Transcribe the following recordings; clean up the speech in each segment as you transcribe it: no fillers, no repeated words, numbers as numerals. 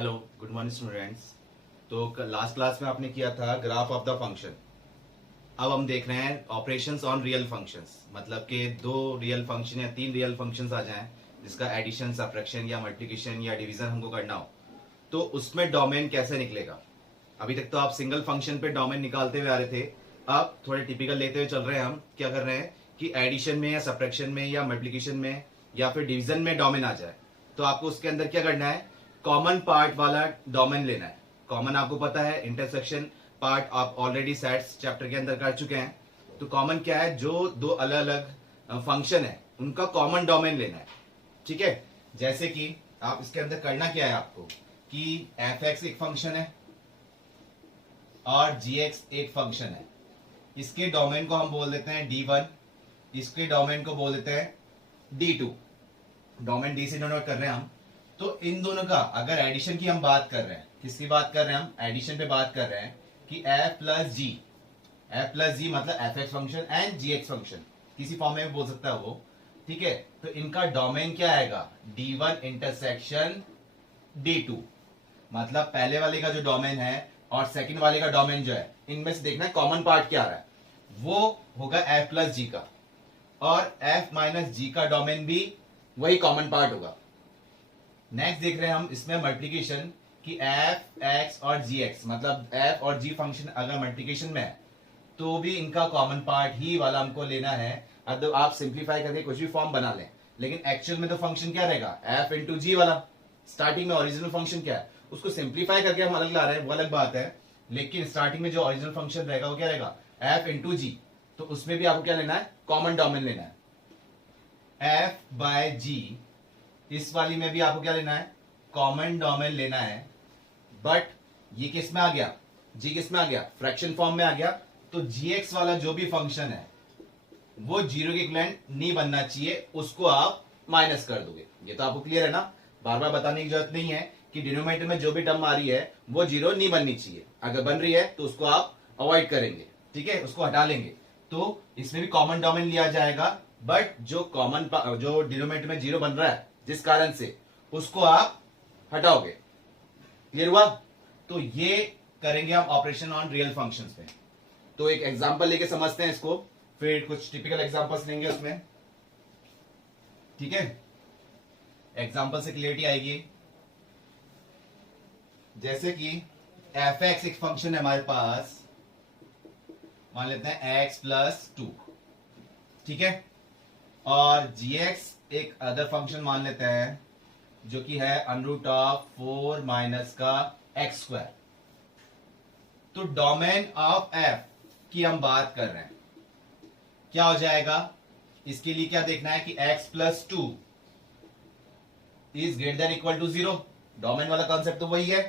Hello, good morning students. तो last class में आपने किया था ग्राफ ऑफ द फंक्शन। अब हम देख रहे हैं ऑपरेशंस ऑन रियल फंक्शंस, मतलब कि दो रियल फंक्शन या तीन रियल फंक्शंस आ जाएं जिसका एडिशन, सब्ट्रैक्शन या मल्टीप्लिकेशन या डिवीजन हमको करना हो, तो उसमें डोमेन कैसे निकलेगा। अभी तक तो आप सिंगल फंक्शन पे डोमेन निकालते हुए आ रहे थे। अब थोड़े टिपिकल लेते हुए चल रहे हैं। हम क्या कर रहे हैं कि एडिशन में या सब्ट्रैक्शन में या मल्टीप्लिकेशन में या फिर डिवीजन में डोमेन आ जाए तो आपको उसके अंदर क्या करना है, कॉमन पार्ट वाला डोमेन लेना है। कॉमन आपको पता है, इंटरसेक्शन पार्ट आप ऑलरेडी सेट्स चैप्टर के अंदर कर चुके हैं। तो कॉमन क्या है, जो दो अलग अलग फंक्शन है उनका कॉमन डोमेन लेना है। ठीक है, जैसे कि आप इसके अंदर करना क्या है आपको कि एफ एक्स एक फंक्शन है और जी एक्स एक फंक्शन है। इसके डोमेन को हम बोल देते हैं D1, इसके डोमेन को बोल देते हैं D2। डोमेन डी से डिनोट कर रहे हैं हम। तो इन दोनों का अगर एडिशन की हम बात कर रहे हैं, किसकी बात कर रहे हैं, हम एडिशन पे बात कर रहे हैं कि एफ प्लस जी मतलब F X function and G X function, किसी फॉर्म में भी बोल सकता है वो। ठीक है, तो इनका डोमेन क्या आएगा, D1 इंटरसेक्शन D2। मतलब पहले वाले का जो डोमेन है और सेकंड वाले का डोमेन जो है, इनमें से देखना है कॉमन पार्ट क्या आ रहा है, वो होगा एफ प्लस जी का, और एफ माइनस जी का डोमेन भी वही कॉमन पार्ट होगा। नेक्स्ट देख रहे हैं हम इसमें मल्टीप्लिकेशन कि एफ एक्स और जी एक्स, मतलब एफ और जी फंक्शन अगर मल्टीप्लिकेशन में है तो भी इनका कॉमन पार्ट ही वाला हमको लेना है। अब तो आप सिंप्लीफाई करके कुछ भी फॉर्म बना लें, लेकिन एक्चुअल में तो फंक्शन क्या रहेगा, एफ इंटू जी वाला। स्टार्टिंग में ओरिजिनल फंक्शन क्या है, उसको सिंप्लीफाई करके हम अलग ला रहे हैं, वो अलग बात है, लेकिन स्टार्टिंग में जो ओरिजिनल फंक्शन रहेगा वो क्या रहेगा, एफ इंटू जी। तो उसमें भी आपको क्या लेना है, कॉमन डोमेन लेना है। एफ बाय जी, इस वाली में भी आपको क्या लेना है, कॉमन डोमेन लेना है। बट ये किस में आ गया, जी किस में आ गया, फ्रैक्शन फॉर्म में आ गया। तो जी एक्स वाला जो भी फंक्शन है वो जीरो के इक्विवेलेंट नहीं बनना चाहिए, उसको आप माइनस कर दोगे। ये तो आपको क्लियर है ना, बार बार बताने की जरूरत नहीं है कि डिनोमिनेटर में जो भी टर्म आ रही है वो जीरो नहीं बननी चाहिए। अगर बन रही है तो उसको आप अवॉइड करेंगे, ठीक है, उसको हटा लेंगे। तो इसमें भी कॉमन डोमेन लिया जाएगा, बट जो डिनोमिनेटर में जीरो बन रहा है जिस कारण से, उसको आप हटाओगे। क्लियर हुआ। तो ये करेंगे हम ऑपरेशन ऑन रियल फंक्शंस पे। तो एक एग्जांपल लेके समझते हैं इसको, फिर कुछ टिपिकल एग्जांपल्स लेंगे उसमें। ठीक है, एग्जांपल से क्लियरिटी आएगी। जैसे कि एफ एक्स एक फंक्शन है हमारे पास, मान लेते हैं x प्लस 2, ठीक है, और जी एक्स एक अदर फंक्शन मान लेते हैं जो कि है अंडर रूट ऑफ 4 माइनस का एक्स स्क्वायर। तो डोमेन ऑफ एफ की हम बात कर रहे हैं, क्या हो जाएगा, इसके लिए क्या देखना है कि x plus 2 is greater than equal to 0। Domain वाला कॉन्सेप्ट तो वही है,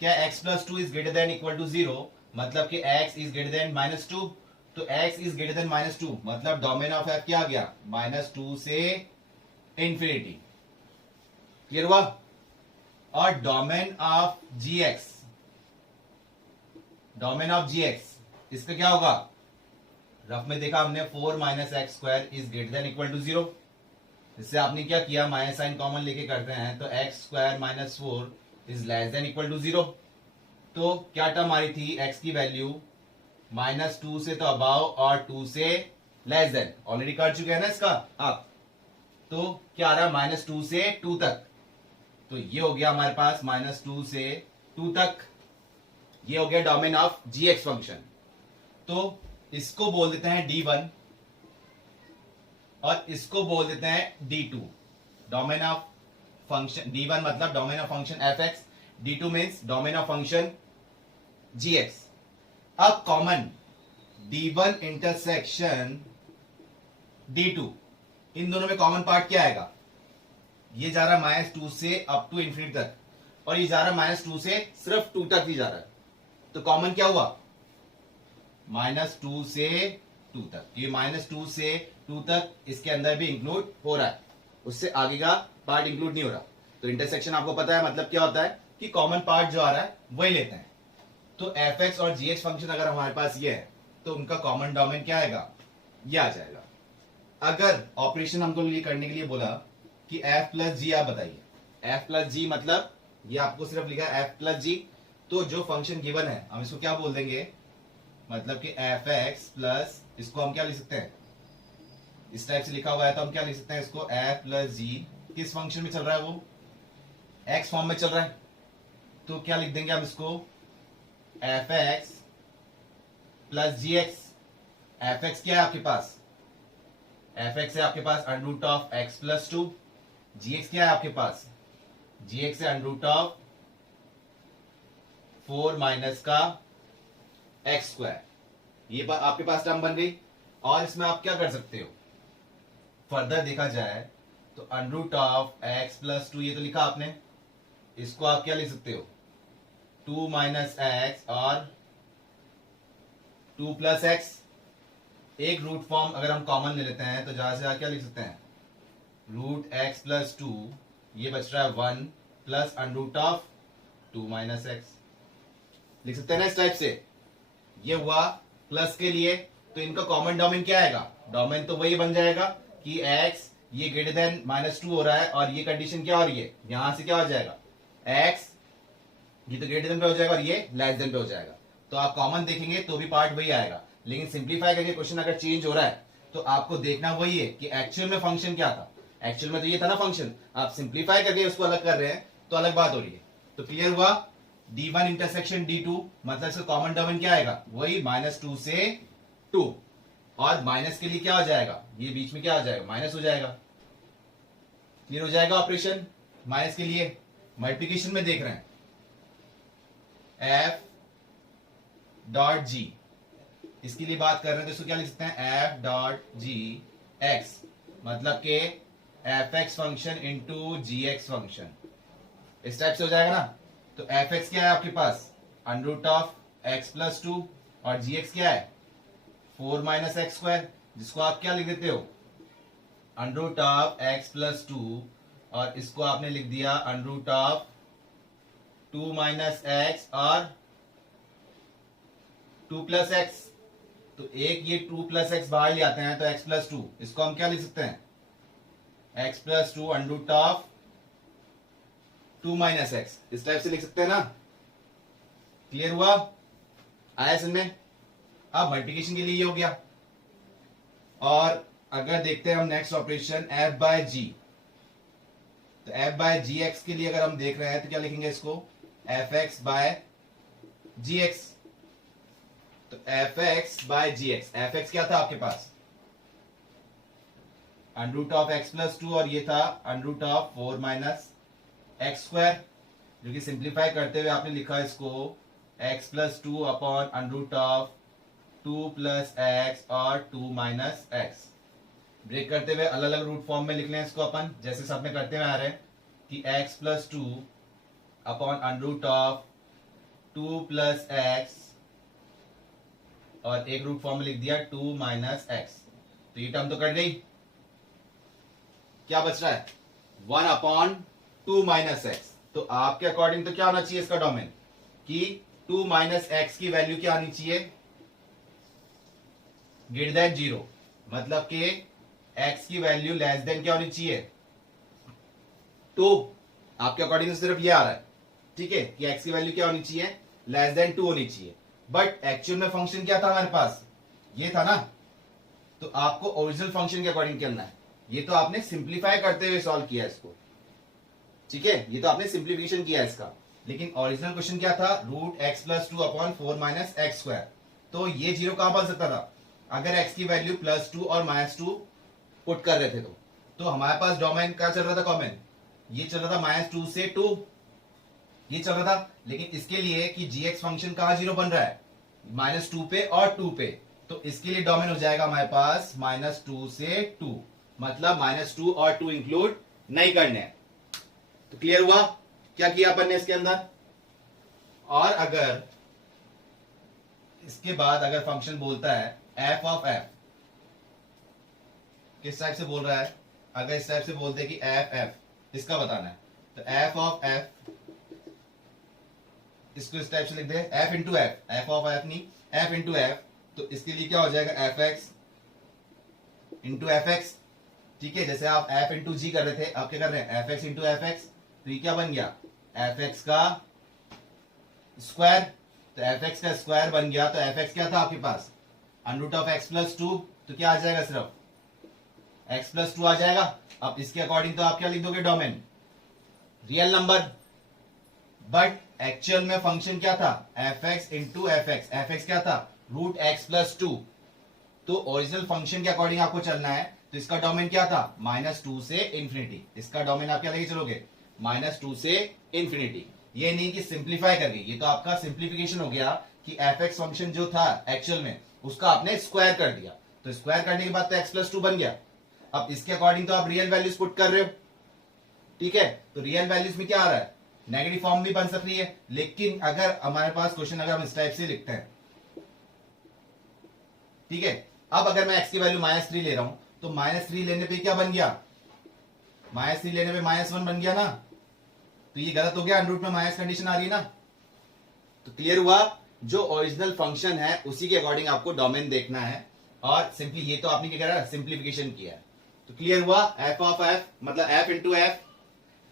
क्या x plus 2 is greater than equal to 0 मतलब कि x is greater than minus 2। तो x is greater than minus 2 मतलब डोमेन ऑफ f क्या आ गया, माइनस 2 से इंफिनिटी। क्लियर हुआ। और domain of gx, domain of gx इसका क्या होगा, रफ में देखा हमने 4 minus x square is greater than equal to 0। इससे आपने क्या किया, माइनस साइन कॉमन लेके करते हैं, तो X square minus 4 is less than equal to 0। तो क्या टर्म आ रही थी, x की वैल्यू माइनस 2 से तो अबाव और 2 से लेस देन, ऑलरेडी कर चुके हैं ना इसका आप। तो क्या आ रहा है, माइनस 2 से 2 तक। तो ये हो गया हमारे पास माइनस 2 से 2 तक, ये हो गया domain of G X function. तो इसको बोल देते हैं D1 और इसको बोल देते हैं D2। Domain of function D1 मतलब domain of function F X, D2 means domain of function G X. अब कॉमन D1 इंटरसेक्शन D2, इन दोनों में कॉमन पार्ट क्या आएगा, ये जा रहा है माइनस 2 से अप टू इंफिनिटी तक, और ये जा रहा है माइनस 2 से सिर्फ 2 तक ही जा रहा है। तो कॉमन क्या हुआ, माइनस 2 से 2 तक। ये माइनस 2 से 2 तक इसके अंदर भी इंक्लूड हो रहा है, उससे आगे का पार्ट इंक्लूड नहीं हो रहा। तो इंटरसेक्शन आपको पता है मतलब क्या होता है कि कॉमन पार्ट जो आ रहा है वही लेते हैं। तो एफ एक्स और जी एक्स फंक्शन अगर हमारे पास ये है तो उनका कॉमन डोमेन क्या आएगा, ये आ जाएगा। अगर ऑपरेशन हमको करने के लिए बोला कि एफ प्लस जी, आप बताइए एफ प्लस जी मतलब ये आपको सिर्फ लिखा है एफ प्लस जी। तो जो फंक्शन गिवन है हम इसको क्या बोल देंगे, मतलब कि एफ एक्स प्लस, इसको हम क्या लिख सकते हैं, इस टाइप से लिखा हुआ है तो हम क्या लिख सकते हैं इसको, एफ प्लस जी। किस फंक्शन में चल रहा है वो, एक्स फॉर्म में चल रहा है, तो क्या लिख देंगे हम इसको, F X plus G X. F X क्या है आपके पास, एफ एक्स है आपके पास under root of X plus two. G X क्या है आपके पास, जी एक्स है अंडर रूट ऑफ 4 माइनस का एक्स स्क्वायर। ये बात आपके पास टर्म बन गई। और इसमें आप क्या कर सकते हो, फर्दर देखा जाए तो under root of X plus two, ये तो लिखा आपने, इसको आप क्या लिख सकते हो, 2 माइनस एक्स और 2 प्लस एक्स। एक रूट फॉर्म अगर हम कॉमन ले लेते हैं तो जहां से क्या लिख सकते हैं, रूट एक्स प्लस टू, ये बच रहा है 1 plus under root of 2 minus X, लिख सकते हैं ना इस टाइप से। ये हुआ प्लस के लिए, तो इनका कॉमन डोमेन क्या आएगा, डोमेन तो वही बन जाएगा कि x ये ग्रेटर देन -2 हो रहा है, और ये कंडीशन क्या हो रही है, यहां से क्या हो जाएगा, x ये तो ग्रेटर देन पे हो जाएगा और ये लेस देन पे हो जाएगा। तो आप कॉमन देखेंगे तो भी पार्ट वही आएगा, लेकिन सिंप्लीफाई करके क्वेश्चन अगर चेंज हो रहा है तो आपको देखना वही है कि एक्चुअल में फंक्शन क्या था। एक्चुअल में तो ये था ना फंक्शन, आप सिंप्लीफाई करके उसको अलग कर रहे हैं तो अलग बात हो रही है। तो क्लियर हुआ, D1 इंटरसेक्शन D2, मतलब इसका कॉमन डोमेन क्या आएगा, वही -2 से 2, और माइनस के लिए क्या हो जाएगा, ये बीच में क्या हो जाएगा, माइनस हो जाएगा। क्लियर हो जाएगा ऑपरेशन माइनस के लिए। मल्टीप्लिकेशन में देख रहे हैं, एफ डॉट जी, इसके लिए बात कर रहे हैं तो इसको क्या लिख सकते हैं, एफ डॉट जी एक्स, मतलब के एफ एक्स फंक्शन इंटू जी एक्स फंक्शन, इस टाइप से हो जाएगा ना। तो एफ एक्स क्या है आपके पास, under root of X plus two, और जी एक्स क्या है 4 माइनस एक्स स्क्वायर, जिसको आप क्या लिख देते हो, under root of X plus two, और इसको आपने लिख दिया under root of 2 minus X और 2 प्लस एक्स। तो एक ये 2 प्लस एक्स बाहर ले आते हैं तो x प्लस टू, इसको हम क्या लिख सकते हैं, x plus two under root of 2 minus X, इस टाइप से लिख सकते हैं ना। क्लियर हुआ, आया समझ में। अब मल्टीप्लिकेशन के लिए ये हो गया। और अगर देखते हैं हम नेक्स्ट ऑपरेशन f बाय जी, तो f बाय जी एक्स के लिए अगर हम देख रहे हैं तो क्या लिखेंगे इसको, F X by G X. तो F X by G X, F X क्या था आपके पास, under root of X plus two, और ये था under root of 4 minus x square, जो कि सिंप्लीफाई करते हुए आपने लिखा इसको X plus two upon under root of 2 plus x और 2 माइनस एक्स। ब्रेक करते हुए अलग अलग रूट फॉर्म में लिख लें इसको अपन, जैसे सब में करते हुए आ रहे हैं कि x plus two upon under root of 2 plus x, और एक रूट फॉर्म में लिख दिया 2 माइनस एक्स। तो ये टर्म तो कट गई, क्या बच रहा है 1 अपॉन 2 माइनस एक्स। तो आपके अकॉर्डिंग तो क्या होना चाहिए इसका डोमेन, कि 2 माइनस एक्स की वैल्यू क्या आनी चाहिए, ग्रेटर देन 0, मतलब कि x की वैल्यू लेस देन क्या होनी चाहिए 2। आपके अकॉर्डिंग सिर्फ ये आ रहा है, ठीक है, कि x की वैल्यू क्या होनी चाहिए, लेस देन 2 होनी चाहिए। बट एक्चुअल में फंक्शन क्या था हमारे पास, ये था ना। तो आपको ओरिजिनल फंक्शन के अकॉर्डिंग करना है। ये तो आपने सिंप्लीफाई करते हुए सॉल्व किया इसको, ठीक है, ये तो आपने सिंप्लीफिकेशन किया इसका। लेकिन ओरिजिनल क्वेश्चन क्या था, root x plus two upon 4 minus x square. तो ये जीरो कहां बन सकता था, अगर x की वैल्यू +2 और -2 पुट कर रहे थे तो हमारे पास डोमेन क्या चल रहा था, कॉमन ये चल रहा था -2 से 2, ये चल रहा था। लेकिन इसके लिए कि gx फंक्शन कहां जीरो बन रहा है, -2 पे और 2 पे, तो इसके लिए डोमेन हो जाएगा हमारे पास -2 से 2, मतलब -2 और 2 इंक्लूड नहीं करने हैं। तो क्लियर हुआ क्या किया अपन ने इसके अंदर। और अगर इसके बाद अगर फंक्शन बोलता है f ऑफ f, किस टाइप से बोल रहा है, अगर इस टाइप से बोलते हैं कि f इसका बताना है, तो f ऑफ f, इसको इस टाइप से लिख दे f into f of f नहीं, f इंटू f। तो इसके लिए क्या हो जाएगा f x into F x, ठीक है। जैसे आप f इंटू जी कर रहे थे, आप क्या कर रहे हैं f x into F X, तो ये क्या बन गया एफ एक्स का स्क्वायर, तो एफ एक्स का स्क्वायर बन गया, तो एफ एक्स क्या था आपके पास, under root of X plus two, तो क्या आ जाएगा, सिर्फ एक्स प्लस टू आ जाएगा। अब इसके अकॉर्डिंग तो आप क्या लिख दोगे, domain real number, but actual में फंक्शन क्या था, F x into F x, F X क्या था, रूट एक्स प्लस टू, तो ओरिजिनल फंक्शन के अकॉर्डिंग आपको चलना है, तो इसका डोमेन क्या था, -2 से इंफिनिटी, इसका डोमेन आप क्या लेके चलोगे, -2 से इंफिनिटी। ये नहीं कि सिंप्लीफाई करके, ये तो आपका सिंप्लीफिकेशन हो गया कि एफ एक्स फंक्शन जो था एक्चुअल में उसका आपने स्क्वायर कर दिया, तो स्क्वायर करने के बाद तो एक्स प्लस टू बन गया। अब इसके अकॉर्डिंग तो आप रियल वैल्यूज पुट कर रहे हो, ठीक है, तो रियल वैल्यूज में क्या आ रहा है, नेगेटिव फॉर्म भी बन सकती है, लेकिन अगर हमारे पास क्वेश्चन अगर हम इस टाइप से लिखते हैं, ठीक है, अब अगर मैं x की वैल्यू -3 ले रहा हूं, तो -3 लेने पे क्या बन गया, -3 लेने पे -1 बन गया ना, तो ये गलत हो गया, अंडर रूट में माइनस कंडीशन आ रही है ना। तो क्लियर हुआ, जो ओरिजिनल फंक्शन है उसी के अकॉर्डिंग आपको डोमेन देखना है, और सिंपली ये तो आपने क्या करा, सिंप्लीफिकेशन किया है। तो क्लियर हुआ, एफ ऑफ एफ मतलब एफ इंटू एफ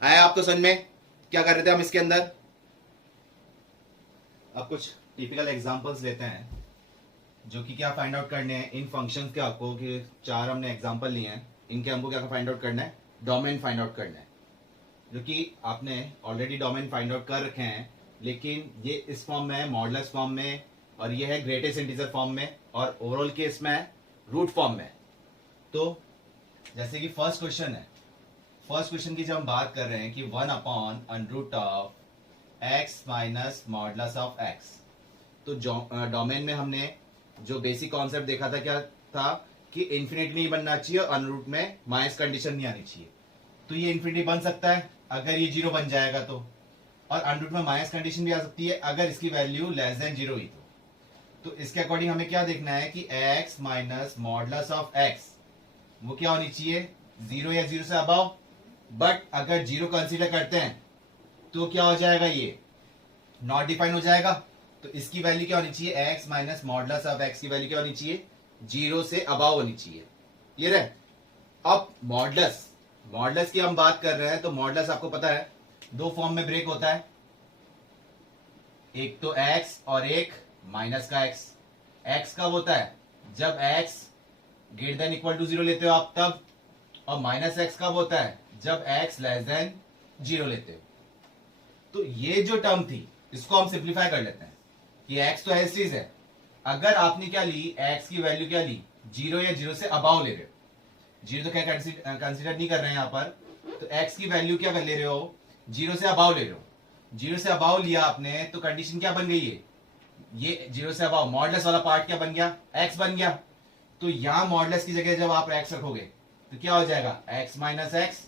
आया आपको समझ में, क्या कर रहे थे हम इसके अंदर। अब कुछ टिपिकल एग्जांपल्स लेते हैं जो कि क्या फाइंड आउट करने हैं इन फंक्शंस के, आपको कि 4 हमने एग्जांपल लिए हैं, इनके हमको क्या फाइंड आउट करना है, डोमेन फाइंड आउट करना है, जो कि आपने ऑलरेडी डोमेन फाइंड आउट कर रखे हैं, लेकिन ये इस फॉर्म में है, मॉडुलस फॉर्म में, और ये है ग्रेटेस्ट इंटीजर फॉर्म में, और ओवरऑल केस में है रूट फॉर्म में। तो जैसे कि फर्स्ट क्वेश्चन है, फर्स्ट क्वेश्चन की जब हम बात कर रहे हैं कि 1/√ऑफ x minus modulus of x, तो डोमेन में हमने जो बेसिक कॉन्सेप्ट देखा था क्या था कि इंफिनिटी नहीं बनना चाहिए और अंडर रूट में माइनस कंडीशन नहीं आनी चाहिए। तो ये इंफिनिटी बन सकता है अगर ये 0 बन जाएगा तो, और अंडर रूट में माइनस कंडीशन भी आ सकती है अगर इसकी वैल्यू लेस देन 0 हुई तो इसके अकॉर्डिंग हमें क्या देखना है कि x minus modulus of x वो क्या होनी चाहिए, 0 या 0 से अबव, बट अगर 0 कंसीडर करते हैं तो क्या हो जाएगा, ये नॉट डिफाइन हो जाएगा। तो इसकी वैल्यू क्या होनी चाहिए, x minus modulus of x की वैल्यू क्या होनी चाहिए, 0 से अबव होनी चाहिए। क्लियर है। अब मॉडुलस, मॉडुलस की हम बात कर रहे हैं, तो मॉडुलस आपको पता है 2 फॉर्म में ब्रेक होता है, एक तो x और एक माइनस का x। x कब होता है, जब x greater than equal to 0 लेते हो आप तब, और माइनस x कब होता है, जब x लेस देन 0 लेते हो। तो ये जो टर्म थी इसको हम सिंप्लीफाई कर लेते हैं कि x तो ऐसी चीज है, अगर आपने क्या ली, x की वैल्यू क्या ली, 0 या 0 से अबाव ले रहे हो, 0 तो क्या कंसीडर नहीं कर रहे हैं यहाँ पर, तो x की वैल्यू क्या कर ले रहे हो, 0 से अबाव ले रहे हो। 0 से अबाव लिया आपने तो कंडीशन क्या बन गई है, ये 0 से अबाव मॉडुलस वाला पार्ट क्या बन गया, x बन गया। तो यहां मॉडुलस की जगह जब आप x रखोगे तो क्या हो जाएगा, x minus x,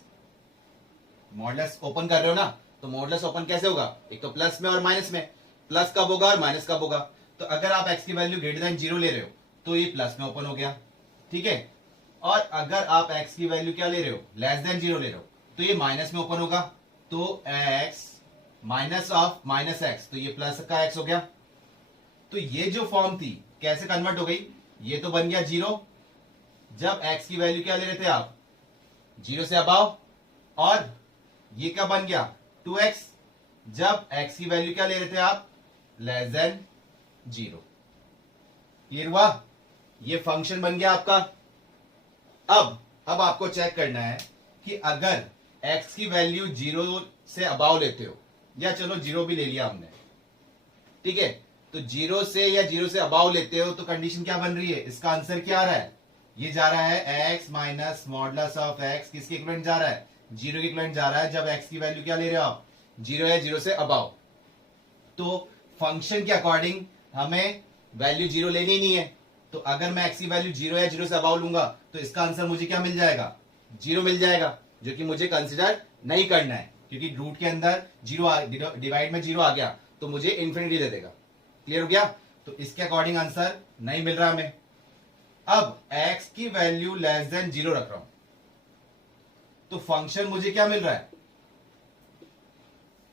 modulus open कर रहे हो ना, तो मॉडुलस ओपन कैसे होगा, एक तो प्लस में और माइनस में, प्लस कब होगा और माइनस कब होगा। तो अगर आप x की वैल्यू ग्रेटर देन 0 ले रहे हो तो ये प्लस में ओपन हो गया, ठीक है, और अगर आप x की वैल्यू क्या ले रहे हो, लेस देन 0 ले रहे हो तो ये माइनस में ओपन होगा, तो x minus of minus x, तो ये प्लस का x हो गया। तो ये जो फॉर्म थी कैसे कन्वर्ट हो गई, ये तो बन गया 0 जब x की वैल्यू क्या ले रहे थे आप, 0 से अबाव, और ये क्या बन गया 2x जब x की वैल्यू क्या ले रहे थे आप, लेस देन 0। क्लियर हुआ, ये फंक्शन बन गया आपका। अब आपको चेक करना है कि अगर x की वैल्यू 0 से अबाव लेते हो, या चलो 0 भी ले लिया हमने, ठीक है, तो 0 से या 0 से अबाव लेते हो तो कंडीशन क्या बन रही है, इसका आंसर क्या आ रहा है, ये जा रहा है x minus modulus of x, किसके इक्विवेलेंट जा रहा है, 0 के इक्विवेलेंट जा रहा है जब x की वैल्यू क्या ले रहे हो आप, 0 या 0 से अबाव। तो फंक्शन के अकॉर्डिंग हमें वैल्यू 0 लेनी नहीं है, तो अगर मैं x की वैल्यू 0 या 0 से अबाव लूंगा तो इसका आंसर मुझे क्या मिल जाएगा, 0 मिल जाएगा, जो कि मुझे कंसिडर नहीं करना है, क्योंकि रूट के अंदर 0 डिवाइड में 0 आ गया तो मुझे इंफिनिटी दे देगा। क्लियर हो गया, तो इसके अकॉर्डिंग आंसर नहीं मिल रहा हमें। अब x की वैल्यू लेस देन 0 रख रहा हूं, तो फंक्शन मुझे क्या मिल रहा है,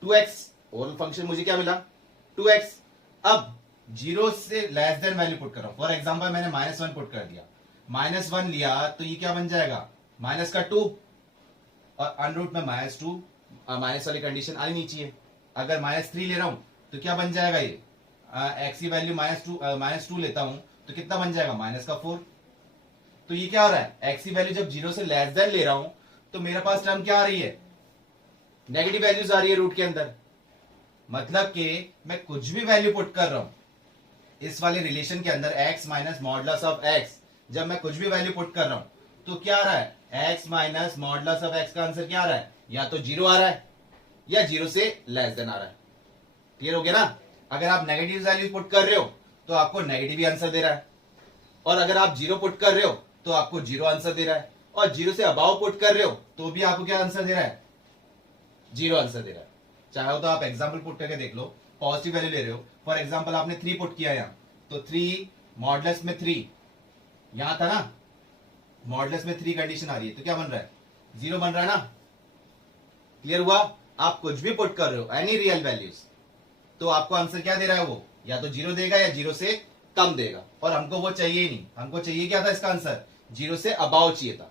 2x, और फंक्शन मुझे क्या मिला 2x। अब 0 से लेस देन वैल्यू पुट कर रहा हूं, फॉर एग्जांपल मैंने -1 पुट कर दिया, -1 लिया तो ये क्या बन जाएगा, माइनस का 2, और अंडर रूट में -2, माइनस वाली कंडीशन आनी नहीं चाहिए, अगर -3 ले रहा हूं तो क्या बन जाएगा ये, एक्स की वैल्यू -2 लेता हूं तो कितना बन जाएगा, -4। तो ये क्या हो रहा है, एक्स की वैल्यू जब 0 से लेस देन ले रहा हूं तो मेरे पास टर्म क्या आ रही है, नेगेटिव वैल्यूज आ रही है रूट के अंदर। मतलब कि मैं कुछ भी वैल्यू पुट कर रहा हूं इस वाले रिलेशन के अंदर, x minus modulus of x, जब मैं कुछ भी वैल्यू पुट कर रहा हूं तो क्या आ रहा है, x minus modulus of x का आंसर क्या आ रहा है, या तो 0 आ रहा है या 0 से लेस देन आ रहा है। क्लियर हो गया ना। अगर आप नेगेटिव वैल्यू पुट कर रहे हो तो आपको नेगेटिव ही आंसर दे रहा है, और अगर आप 0 पुट कर रहे हो तो आपको 0 आंसर दे रहा है, और 0 से अबाव पुट कर रहे हो तो भी आपको क्या आंसर दे रहा है, 0 आंसर दे रहा है। चाहे तो आप एग्जाम्पल पुट करके देख लो, पॉजिटिव वैल्यू ले रहे हो, फॉर एग्जाम्पल आपने 3 पुट किया यहाँ, तो 3 मॉडुलस में 3 यहां था ना, मॉडुलस में 3 कंडीशन आ रही है तो क्या बन रहा है, 0 बन रहा है ना। क्लियर हुआ। आप कुछ भी पुट कर रहे हो एनी रियल वैल्यूज, तो आपको आंसर क्या दे रहा है, वो या तो 0 देगा या 0 से कम देगा, और हमको वो चाहिए ही नहीं। हमको चाहिए क्या था, इसका आंसर 0 से अबाव चाहिए था।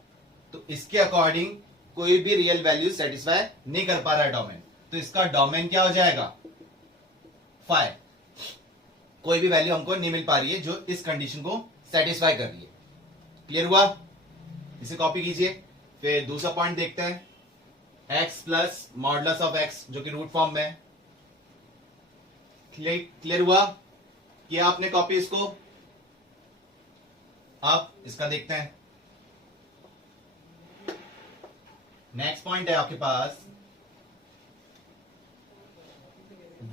तो इसके अकॉर्डिंग कोई भी रियल वैल्यू सेटिस्फाई नहीं कर पा रहा है डोमेन, तो इसका डोमेन क्या हो जाएगा, फाई। कोई भी वैल्यू हमको नहीं मिल पा रही है जो इस कंडीशन को सेटिस्फाई कर रही है। क्लियर हुआ। इसे कॉपी कीजिए। फिर दूसरा पॉइंट देखते हैं, x plus modulus of x जो कि रूट फॉर्म में है। क्लियर हुआ, किया आपने कॉपी इसको। अब इसका देखते हैं। नेक्स्ट पॉइंट है आपके पास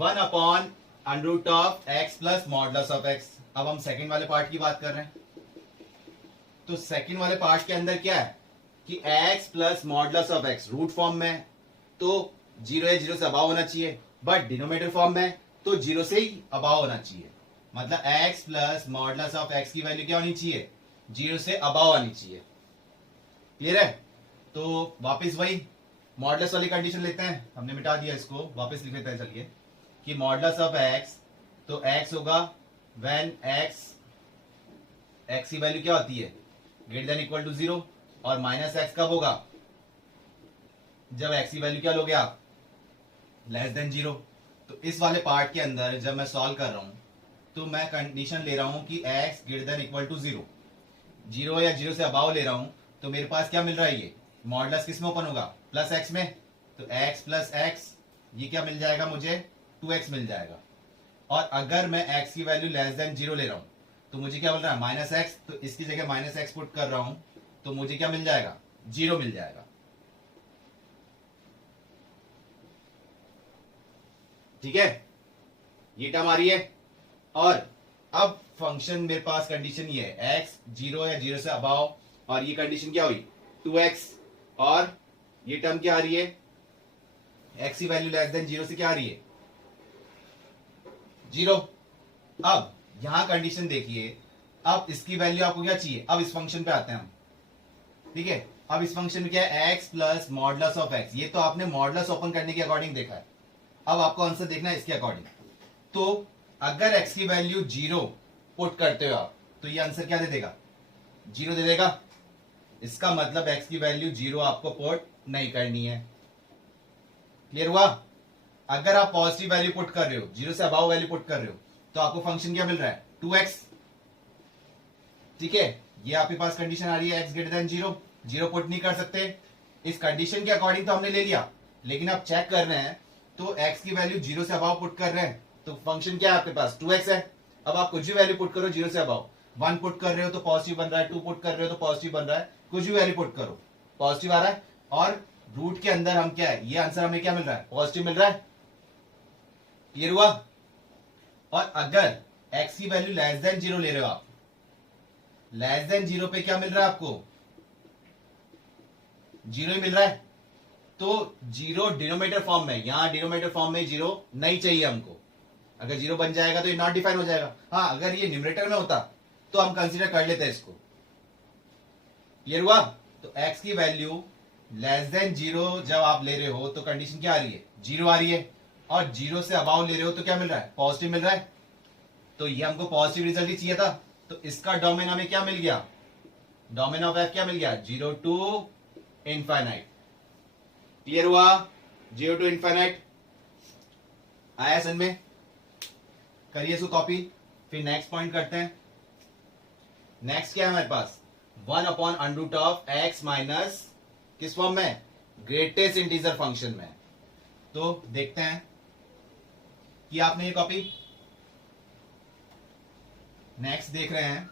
1 upon under root of x plus modulus of x। अब हम सेकंड वाले पार्ट की बात कर रहे हैं। तो सेकंड वाले पार्ट के अंदर क्या है कि x plus modulus of x root form में है तो 0 या 0 से अबाव होना चाहिए, बट डिनोमिनेटर फॉर्म में तो 0 से ही अबाव होना चाहिए। मतलब x plus modulus of x की वैल्यू क्या होनी चाहिए, 0 से अबाव आनी चाहिए। क्लियर है। तो वापस वही मॉडुलस वाली कंडीशन लेते हैं, हमने मिटा दिया इसको, वापस लिख लेते हैं। चलिए कि मॉडुलस ऑफ x, तो x होगा व्हेन x की वैल्यू क्या होती है, ग्रेटर देन इक्वल टू 0, और माइनस x कब होगा, जब x की वैल्यू क्या लोगे आप, लेस देन 0। तो इस वाले पार्ट के अंदर जब मैं सॉल्व कर रहा हूं तो मैं कंडीशन ले रहा हूं कि x greater than equal to 0, 0 या 0 से अबाव ले रहा हूं, तो मेरे पास क्या मिल रहा है, ये मॉडुलस किस में ओपन होगा, प्लस x में, तो x प्लस x ये क्या मिल जाएगा मुझे, 2x मिल जाएगा। और अगर मैं x की वैल्यू लेस देन 0 ले रहा हूं तो मुझे क्या मिल रहा है, माइनस x, तो इसकी जगह माइनस x पुट कर रहा हूं तो मुझे क्या मिल जाएगा, 0 मिल जाएगा। ठीक है, ये टर्म आ रही है। और अब फंक्शन मेरे पास कंडीशन ये है, x 0 या 0 से अबाव, और ये कंडीशन क्या हुई, 2x, और ये टर्म क्या आ रही है, x की वैल्यू लेस देन 0 से क्या आ रही है, 0। अब यहां कंडीशन देखिए, अब इसकी वैल्यू आपको क्या चाहिए, अब इस फंक्शन पे आते हैं हम। ठीक है, अब इस फंक्शन में क्या है, x plus modulus of x, ये तो आपने मॉडुलस ओपन करने के अकॉर्डिंग देखा है, अब आपको आंसर देखना है इसके अकॉर्डिंग। तो अगर x की वैल्यू 0 पुट करते हो आप तो ये आंसर क्या दे देगा, 0 दे देगा। इसका मतलब x की वैल्यू 0 आपको पुट नहीं करनी है। क्लियर हुआ। अगर आप पॉजिटिव वैल्यू पुट कर रहे हो, 0 से अबाव वैल्यू पुट कर रहे हो, तो आपको फंक्शन क्या मिल रहा है, 2x। ठीक है, ये आपके पास कंडीशन आ रही है x ग्रेटर देन 0, 0 पुट नहीं कर सकते। इस कंडीशन के अकॉर्डिंग तो हमने ले लिया, लेकिन आप चेक कर रहे हैं तो x की वैल्यू 0 से अबाव पुट कर रहे हैं, तो फंक्शन क्या है आपके पास, 2x है। अब आप कुछ भी वैल्यू पुट करो 0 से अबाव, 1 पुट कर रहे हो तो पॉजिटिव बन रहा है, 2 पुट कर रहे हो तो पॉजिटिव बन रहा है, कुछ भी वैल्यू पुट करो पॉजिटिव आ रहा है। और रूट के अंदर हम क्या है, ये आंसर हमें क्या मिल रहा है, पॉजिटिव मिल रहा है। क्लियर हुआ। और अगर x की वैल्यू लेस देन 0 ले रहे हो आप, लेस देन 0 पे क्या मिल रहा है आपको, 0 ही मिल रहा है, तो 0 डिनोमिनेटर फॉर्म में, यहां डिनोमिनेटर फॉर्म में 0 नहीं चाहिए हमको। अगर 0 बन जाएगा तो ये नॉट डिफाइन हो जाएगा। हाँ, अगर ये न्यूमरेटर में होता तो हम कंसीडर कर लेते हैं इसको। क्लियर हुआ। तो x की वैल्यू लेस देन 0 जब आप ले रहे हो तो कंडीशन क्या आ रही है, 0 आ रही है, और 0 से अबाव ले रहे हो तो क्या मिल रहा है, पॉजिटिव मिल रहा है। तो ये हमको पॉजिटिव रिजल्ट ही चाहिए था, तो इसका डोमेन हमें क्या मिल गया, डोमेन ऑफ f क्या मिल गया, 0 टू इनफाइनाइट। क्लियर हुआ, 0 टू इनफाइनाइट। आया समझ में? करिए इसको कॉपी, फिर नेक्स्ट पॉइंट करते हैं। नेक्स्ट क्या है हमारे पास, 1 upon under root of x minus किस फॉर्म में, ग्रेटेस्ट इंटीजर फंक्शन में। तो देखते हैं कि आपने ये कॉपी। नेक्स्ट देख रहे हैं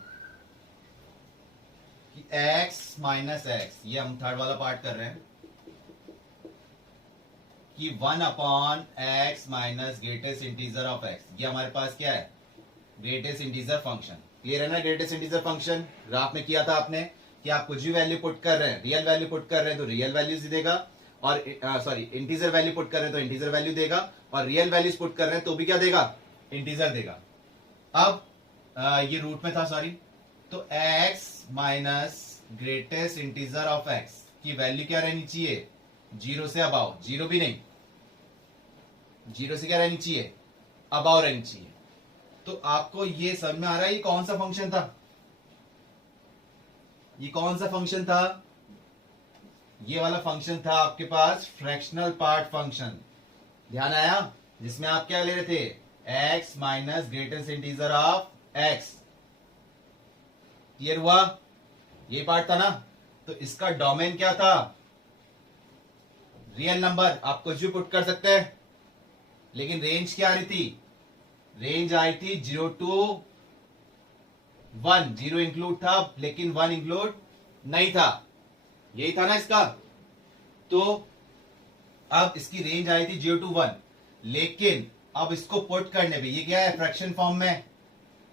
कि x माइनस एक्स, ये हम थर्ड वाला पार्ट कर रहे हैं कि 1 upon x minus greatest integer of x, ये हमारे पास क्या है, ग्रेटेस्ट इंटीजर फंक्शन। क्लियर है ना? ग्रेटेस्ट इंटीजर फंक्शन ग्राफ में किया था आपने कि आप कुछ भी वैल्यू पुट कर रहे हैं, रियल वैल्यू पुट कर रहे हैं तो रियल वैल्यूज देगा, और सॉरी इंटीजर वैल्यू पुट कर रहे हैं तो इंटीजर वैल्यू देगा, और रियल वैल्यूज पुट कर रहे हैं तो भी क्या देगा, इंटीजर देगा। अब ये रूट में था, सॉरी, तो x minus greatest integer of x की वैल्यू क्या रहनी चाहिए, 0 से अबाव, 0 भी नहीं, 0 से क्या रहनी चाहिए, अबाव रहनी चाहिए। तो आपको ये समझ में आ रहा है ये कौन सा फंक्शन था, ये कौन सा फंक्शन था, ये वाला फंक्शन था आपके पास फ्रैक्शनल पार्ट फंक्शन। ध्यान आया? जिसमें आप क्या ले रहे थे, x minus greatest integer of x। Clear हुआ? ये पार्ट था ना? तो इसका डोमेन क्या था, रियल नंबर, आप कुछ भी पुट कर सकते हैं, लेकिन रेंज क्या आ रही थी, रेंज आई थी 0 to 1, 0 इंक्लूड था लेकिन 1 इंक्लूड नहीं था, यही था ना इसका। तो अब इसकी रेंज आई थी 0 to 1, लेकिन अब इसको पुट करने पे ये क्या है, फ्रैक्शन फॉर्म में,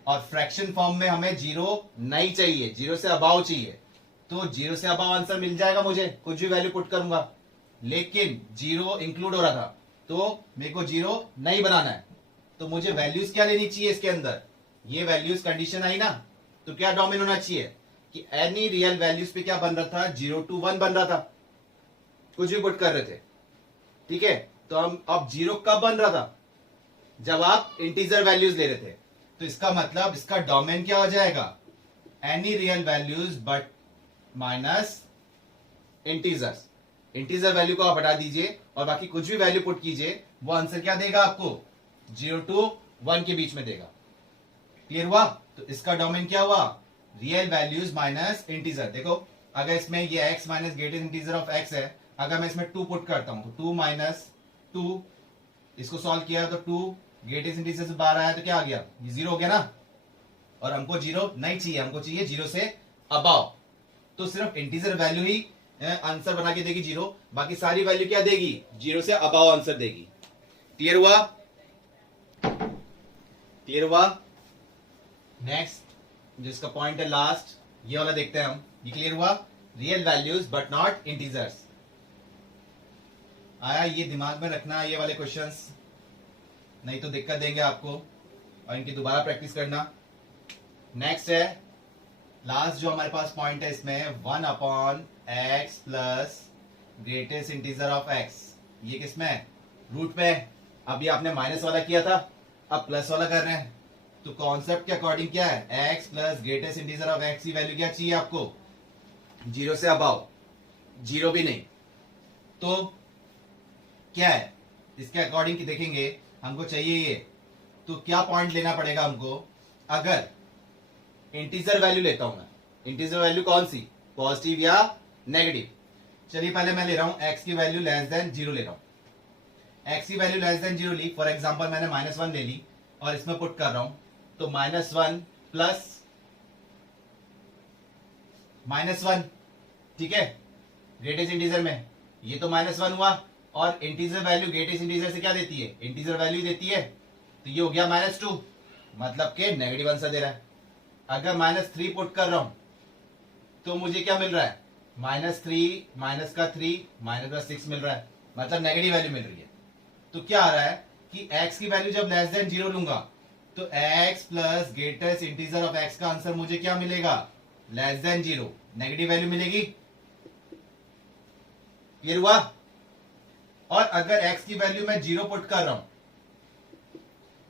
और फ्रैक्शन फॉर्म में हमें 0 नहीं चाहिए, 0 से अबाव चाहिए। तो 0 से अबाव आंसर मिल जाएगा मुझे, कुछ भी वैल्यू पुट करूंगा, लेकिन 0 इंक्लूड हो रहा था तो मेरे को 0 नहीं बनाना है। तो मुझे वैल्यूज क्या लेनी चाहिए इसके अंदर, ये वैल्यूज कंडीशन आई ना, तो क्या डोमेन होना चाहिए कि एनी रियल वैल्यूज पे क्या बन रहा था, 0 to 1 बन रहा था, कुछ भी पुट कर रहे थे। ठीक है, तो हम अब 0 कब बन रहा था, जब आप इंटीजर वैल्यूज ले रहे थे। तो इसका मतलब इसका डोमेन क्या हो जाएगा, any real values but minus integers. Integer value को आप हटा दीजिए और बाकी कुछ भी वैल्यू पुट कीजिए, वो आंसर क्या देगा आपको, 0 to 1 के बीच में देगा। क्लियर हुआ? तो इसका डोमेन क्या हुआ, रियल वैल्यूज माइनस इंटीजर। देखो अगर इसमें ये x minus greatest integer of x है, अगर मैं इसमें 2 पुट करता हूं तो 2 माइनस 2, इसको सॉल्व किया तो 2 ग्रेटेस्ट इंटीजर से बाहर आया तो क्या आ गया, ये 0 हो गया ना। और हमको 0 नहीं चाहिए, हमको चाहिए 0 से अबाव। तो सिर्फ इंटीजर वैल्यू ही आंसर बना के देगी 0, बाकी सारी वैल्यू क्या देगी, 0 से अबाव आंसर देगी। क्लियर हुआ? क्लियर हुआ? नेक्स्ट जिसका पॉइंट है लास्ट, ये वाला देखते हैं हम। ये क्लियर हुआ, real values but not integers. आया? ये दिमाग में रखना ये वाले क्वेश्चंस, नहीं तो दिक्कत देंगे आपको, और इनकी दोबारा प्रैक्टिस करना। नेक्स्ट है लास्ट जो हमारे पास पॉइंट है इसमें, 1 upon x plus greatest integer of x. ये किसमें है, रूट में। अभी आपने माइनस वाला किया था, अब प्लस वाला कर रहे हैं। तो कॉन्सेप्ट के अकॉर्डिंग क्या है, x plus greatest integer of x की वैल्यू क्या चाहिए आपको, 0 से अबाव, 0 भी नहीं। तो क्या है इसके अकॉर्डिंग देखेंगे, हमको चाहिए ये, तो क्या पॉइंट लेना पड़ेगा हमको, अगर इंटीजर वैल्यू लेता हूं मैं, इंटीजर वैल्यू कौन सी, पॉजिटिव या नेगेटिव। चलिए पहले मैं ले रहा हूं x की वैल्यू लेस देन 0 ले रहा हूं। x की वैल्यू लेस देन 0 ली, फॉर एग्जांपल मैंने -1 ले ली और इसमें पुट कर रहा हूं, तो -1 प्लस -1, ठीक है, ग्रेटेस्ट इंटीजर में ये तो -1 हुआ, और इंटीजर वैल्यू ग्रेटेस्ट इंटीजर से क्या देती है, इंटीजर वैल्यू देती है, तो ये हो गया -2, मतलब के नेगेटिव आंसर दे रहा है। अगर -3 पुट कर रहा हूं तो मुझे क्या मिल रहा है, -3 माइनस का 3 माइनस का 6 मिल रहा है, मतलब नेगेटिव वैल्यू मिल रही है। तो क्या आ रहा है कि x की वैल्यू जब लेस देन 0 लूंगा तो x plus greatest integer of x का आंसर मुझे क्या मिलेगा, लेस देन 0, नेगेटिव वैल्यू मिलेगी। क्लियर हुआ? और अगर x की वैल्यू मैं 0 पुट कर रहा हूं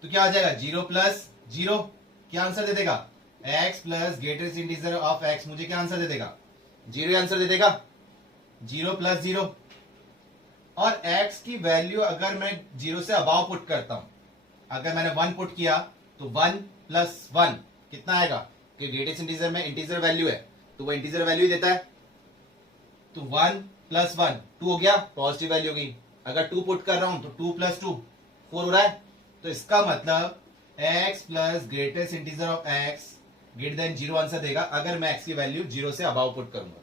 तो क्या आ जाएगा, 0 प्लस 0 क्या आंसर दे देगा, x plus greatest integer of x मुझे क्या आंसर दे देगा, 0 आंसर दे देगा, 0 प्लस 0। और x की वैल्यू अगर मैं 0 से अबाव पुट करता हूं अगर मैंने 1 पुट किया तो 1 प्लस 1 कितना आएगा, कि ग्रेटेस्ट इंटीजर में इंटीजर वैल्यू है तो वो इंटीजर वैल्यू देता है, तो 1 प्लस 1 2 हो गया, पॉजिटिव वैल्यू हो गई। अगर 2 पुट कर रहा हूं तो 2 प्लस 2 4 हो रहा है, तो इसका मतलब x plus greatest integer of x greater then 0 answer देगा अगर मैं x की वैल्यू 0 से अबाव पुट करूंगा।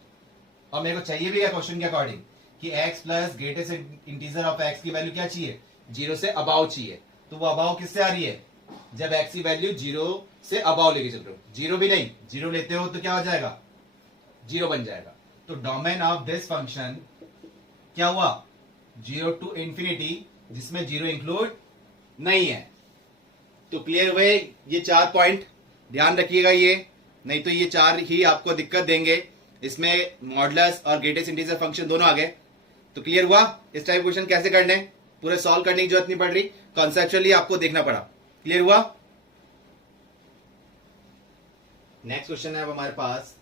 और मेरे को चाहिए भी है क्वेश्चन के अकॉर्डिंग कि x plus greatest integer of x की वैल्यू क्या चाहिए, 0 से अबाव चाहिए। तो वो अबाव किससे आ रही है, जब x की वैल्यू 0 से अबाव लेके चल रहे हो, 0 भी नहीं 0 लेते हो तो क्या हो जाएगा, 0 बन जाएगा। तो डोमेन ऑफ दिस फंक्शन क्या हुआ, 0 टू इंफिनिटी, जिसमें 0 इंक्लूड नहीं है। तो क्लियर हुए ये 4 पॉइंट, ध्यान रखिएगा ये, नहीं तो ये 4 ही आपको दिक्कत देंगे। इसमें मॉडुलस और ग्रेटेस्ट इंटीजर फंक्शन दोनों आ गए। तो क्लियर हुआ इस टाइप क्वेश्चन कैसे करने, पूरे सॉल्व करने की जरूरत नहीं पड़ रही, कॉन्सेप्चुअली आपको देखना पड़ा। क्लियर हुआ। नेक्स्ट क्वेश्चन है अब हमारे पास,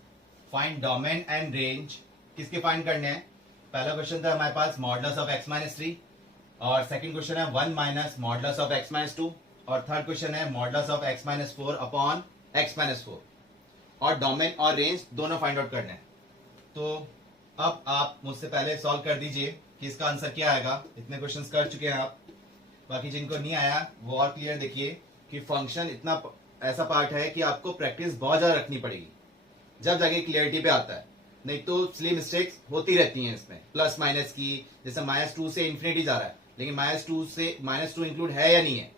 फाइंड डोमेन एंड रेंज। किसके फाइंड करने हैं, पहला क्वेश्चन था हमारे पास मॉडुलस ऑफ x माइनस 3, और सेकंड क्वेश्चन है 1 minus modulus of x minus 2, और थर्ड क्वेश्चन है modulus of x minus 4 upon x minus 4, और डोमेन और रेंज दोनों फाइंड आउट करने हैं। तो अब आप मुझसे पहले सॉल्व कर दीजिए कि इसका आंसर क्या आएगा। इतने क्वेश्चंस कर चुके हैं आप, बाकी जिनको नहीं आया वो और क्लियर देखिए कि फंक्शन इतना ऐसा पार्ट है कि आपको प्रैक्टिस बहुत ज्यादा रखनी पड़ेगी, जब जाके क्लियरिटी पे आता है, नहीं तो सिली मिस्टेक्स होती रहती हैं इसमें, प्लस माइनस की, जैसे -2 से इंफिनिटी जा रहा है, लेकिन -2 से -2 इंक्लूड है या नहीं है।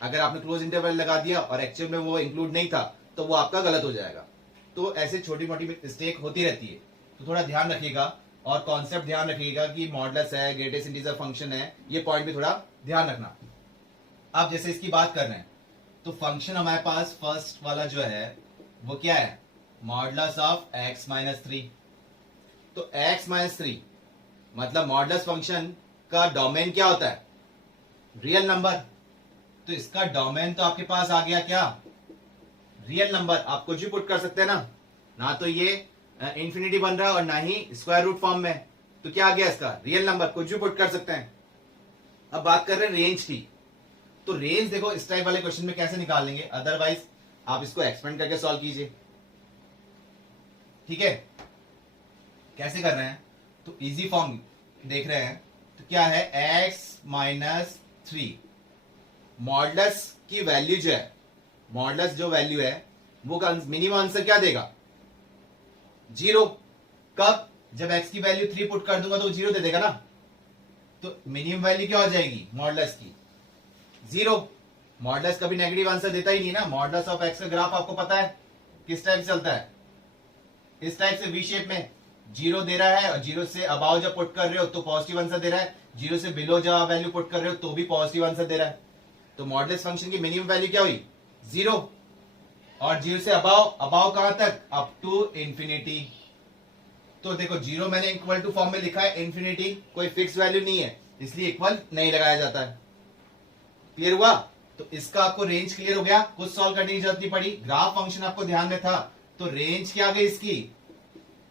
अगर आपने क्लोज इंटरवल लगा दिया और एक्चुअल में वो इंक्लूड नहीं था तो वो आपका गलत हो जाएगा। तो ऐसे छोटी मोटी मिस्टेक होती रहती है, तो थोड़ा ध्यान रखिएगा, और कॉन्सेप्ट ध्यान रखिएगा कि मॉडुलस है, ग्रेटेस्ट इंटीजर फंक्शन है, ये पॉइंट भी थोड़ा ध्यान रखना। अब जैसे इसकी बात कर रहे हैं तो फंक्शन हमारे पास फर्स्ट वाला जो है वो क्या है, मॉडुलस ऑफ x माइनस 3। तो x माइनस 3 मतलब मॉडुलस फंक्शन का डोमेन क्या होता है, रियल नंबर। तो इसका डोमेन तो आपके पास आ गया क्या, रियल नंबर। आप कुछ भी पुट कर सकते हैं ना तो ये इंफिनिटी बन रहा है और ना ही स्क्वायर रूट फॉर्म में, तो क्या आ गया इसका, रियल नंबर, कुछ भी पुट कर सकते हैं। अब बात कर रहे हैं रेंज की। तो रेंज देखो इस टाइप वाले क्वेश्चन में कैसे निकाल लेंगे, अदरवाइज आप इसको एक्सपेंड करके सॉल्व कीजिए। ठीक है, कैसे कर रहे हैं, तो इजी फॉर्म देख रहे हैं, तो क्या है x माइनस 3, मॉडुलस की वैल्यू जो है, मॉडुलस जो वैल्यू है वो मिनिमम आंसर क्या देगा, 0। कब, जब x की वैल्यू 3 पुट कर दूंगा तो 0 दे देगा ना, तो मिनिमम वैल्यू क्या हो जाएगी मॉडुलस की, 0। मॉडुलस कभी नेगेटिव आंसर देता ही नहीं ना। मॉडुलस ऑफ x का ग्राफ आपको पता है किस टाइप से चलता है, इस टाइप से वी शेप में, 0 दे रहा है और 0 से अबाव जब पुट कर रहे हो तो पॉजिटिव आंसर दे रहा है, 0 से बिलो जब वैल्यू पुट कर रहे हो तो भी पॉजिटिव आंसर दे रहा है। तो मॉडुलस फंक्शन की मिनिमम वैल्यू क्या हुई, 0, और 0 से अबाव कहां तक, अप टू इंफिनिटी। तो देखो 0 मैंने इक्वल टू फॉर्म में लिखा है, इंफिनिटी कोई फिक्स वैल्यू नहीं है इसलिए इक्वल नहीं लगाया जाता है। क्लियर हुआ। तो इसका आपको रेंज क्लियर हो गया, कुछ सॉल्व करने की जरूरत नहीं पड़ी, ग्राफ फंक्शन आपको ध्यान में था। तो रेंज क्या गई इसकी,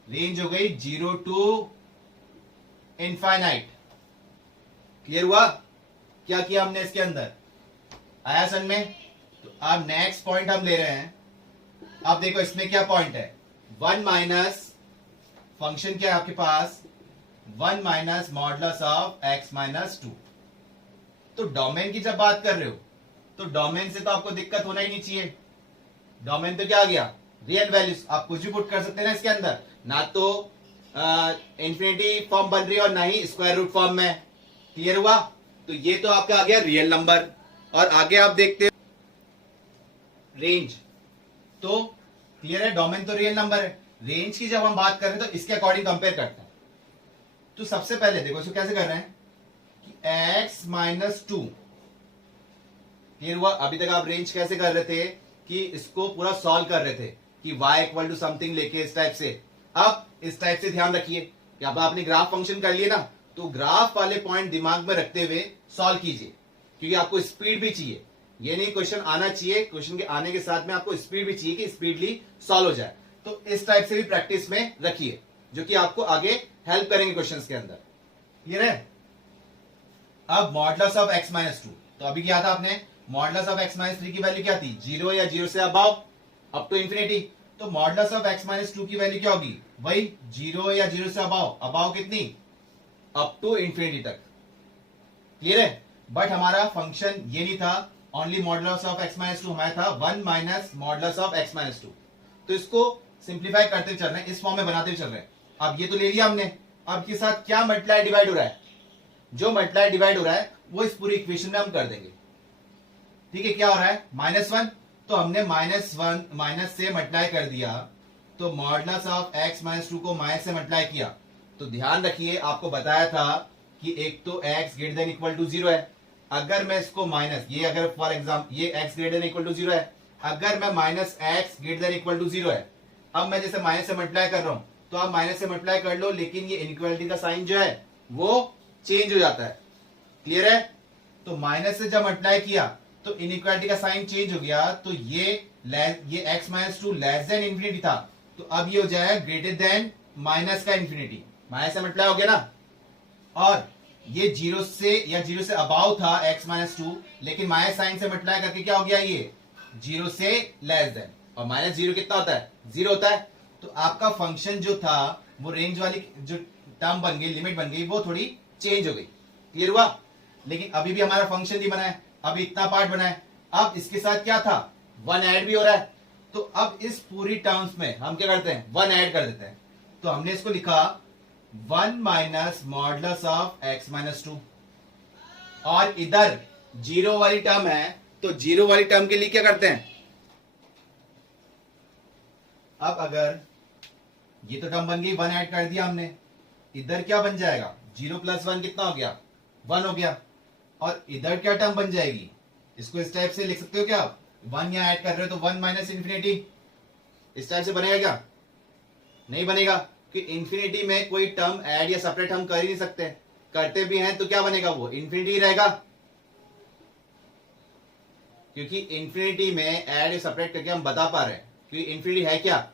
रेंज हो गई 0 टू इनफाइनाइट। क्लियर हुआ, क्या किया हमने इसके अंदर, आया सन में। तो अब नेक्स्ट पॉइंट हम ले रहे हैं। अब देखो इसमें क्या पॉइंट है, 1 माइनस फंक्शन क्या है आपके पास, 1 minus modulus of x minus 2। तो डोमेन की जब बात कर रहे हो तो डोमेन से तो आपको दिक्कत होना ही नहीं चाहिए, डोमेन तो क्या आ गया, रियल वैल्यूज। आप कुछ भी पुट कर सकते हैं ना इसके अंदर, ना तो इंफिनिटी फॉर्म बन रही है और ना ही स्क्वायर रूट फॉर्म में। क्लियर हुआ। तो ये तो आपका आ गया रियल नंबर, और आगे आप देखते हो रेंज। तो क्लियर है, डोमेन तो रियल नंबर है, रेंज की जब हम बात कर रहे हैं तो इसके अकॉर्डिंग कंपेयर करते हैं। तो सबसे पहले देखो इसको कैसे कर रहे हैं कि x माइनस 2। क्लियर हुआ। अभी तक आप रेंज कैसे कर रहे थे कि इसको पूरा सॉल्व कर रहे थे कि y इक्वल टू समथिंग लेके इस टाइप से। अब इस टाइप से ध्यान रखिए कि अब आपने ग्राफ फंक्शन कर लिए ना, तो ग्राफ वाले पॉइंट दिमाग में रखते हुए सॉल्व कीजिए, क्योंकि आपको स्पीड भी चाहिए। ये नहीं क्वेश्चन आना चाहिए, क्वेश्चन के आने के साथ में आपको स्पीड भी चाहिए कि स्पीडली सॉल्व हो जाए। तो इस टाइप से भी प्रैक्टिस में रखिए, जो कि आपको आगे हेल्प करेंगे क्वेश्चंस के अंदर। क्लियर है। अब मॉडुलस ऑफ x माइनस 2, तो अभी क्या था आपने, मॉडुलस ऑफ x माइनस 3 की वैल्यू क्या थी, 0 या 0 से अबाव अप टू इंफिनिटी। तो मॉडुलस ऑफ x माइनस 2 की वैल्यू क्या होगी, वही 0 या 0 से अबाव, अबाव कितनी, अप टू इंफिनिटी तक। क्लियर है। बट हमारा फंक्शन ये नहीं था only modulus of x minus 2, हमारा था 1 minus modulus of x minus 2। तो इसको सिंप्लीफाई करते चल रहे हैं, इस फॉर्म में बनाते चल रहे हैं। अब ये तो ले लिया हमने, अब के साथ क्या मल्टीप्लाई डिवाइड हो रहा है, जो मल्टीप्लाई डिवाइड हो रहा है वो इस पूरी इक्वेशन में हम कर देंगे। ठीक है, क्या हो रहा है, -1, तो हमने -1 माइनस से मल्टीप्लाई कर दिया, तो मॉडुलस ऑफ x माइनस 2 को माइनस से मल्टीप्लाई किया। तो ध्यान रखिए, आपको बताया था कि एक तो x greater than equal to 0 है, अगर मैं इसको माइनस, ये अगर फॉर एग्जाम्पल ये x greater than equal to 0 है, अगर मैं minus x greater than equal to 0 है, अब मैं जैसे माइनस से मल्टीप्लाई कर रहा हूं, तो आप माइनस से मल्टीप्लाई कर लो, लेकिन ये इनइक्वालिटी का साइन जो है वो चेंज हो जाता है। क्लियर है। तो माइनस से जब मल्टीप्लाई किया तो इनइक्वालिटी का साइन चेंज हो गया, तो ये x minus 2 less than infinity था, तो अब ये हो जाएगा ग्रेटर देन माइनस का इंफिनिटी, माइनस से मल्टीप्लाई हो गया ना। और ये 0 से या 0 से अबाव था x माइनस 2, लेकिन माइनस साइन से मल्टीप्लाई करके क्या हो गया, ये 0 से लेस देन, और माइनस 0 कितना होता है, 0 होता है। तो आपका फंक्शन जो था वो रेंज वाली जो टर्म बन गई, लिमिट बन गई, वो थोड़ी चेंज हो गई। क्लियर हुआ। लेकिन अभी भी हमारा फंक्शन नहीं बना है, अभी इतना पार्ट बना है। अब इसके साथ क्या था, 1 ऐड भी हो रहा है, तो अब इस पूरी टर्म्स में हम क्या करते हैं, 1 ऐड कर देते हैं। तो हमने इसको लिखा 1 minus modulus of x minus 2, और इधर 0 वाली टर्म है, तो 0 वाली टर्म के लिए क्या करते हैं, अब अगर ये तो टर्म बन गई, 1 ऐड कर दिया हमने, इधर क्या बन जाएगा, 0 प्लस 1 कितना हो गया, 1 हो गया। और इधर क्या टर्म बन जाएगी, इसको इस टाइप से लिख सकते हो क्या आप, 1 यहां ऐड कर रहे हो तो 1 माइनस इंफिनिटी, इस टाइप से बनेगा क्या, नहीं बनेगा, कि इंफिनिटी में कोई टर्म ऐड या सेपरेट हम कर ही नहीं सकते, करते भी हैं तो क्या बनेगा, वो इंफिनिटी रहेगा, क्योंकि इंफिनिटी में ऐड या सेपरेट करके हम बता पा रहे हैं कि इंफिनिटी है क्या,